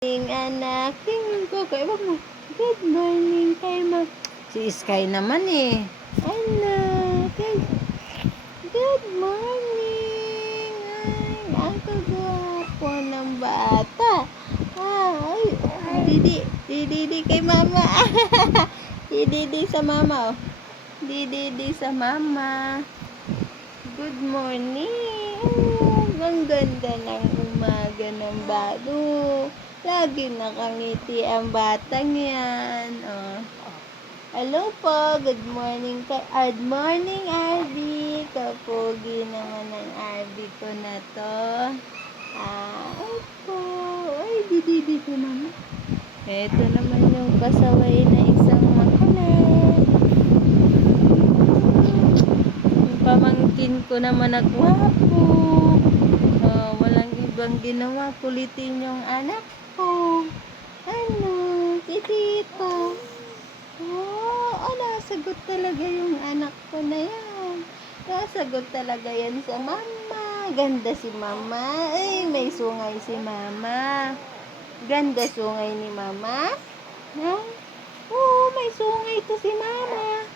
Anak, tingin ko kay wag mo. Good morning kay ma. Si Sky naman eh. Anak, good morning. Ay, ang kagwapo ng bata. Ay, didi kay mama. Didi sa mama. Didi sa mama. Good morning. Ang ganda ng umaga ng bado. Lagi nakangiti ang batang yan. Oh. Hello po. Good morning. Good morning, Arby. Kapogi naman ang Arby ko na to. Opo. Ay, didi ko naman. Ito naman yung pasaway na isang makulit. Yung pamangkin ko naman na gwapo. Walang ibang ginawa. Kulitin yung anak ko. Ano? Si tita. Nasagot talaga yung anak ko na yan. Nasagot talaga yan sa mama. Ganda si mama. Ay, may sungay si mama. Ganda sungay ni mama. Ha? Oo, may sungay to si mama.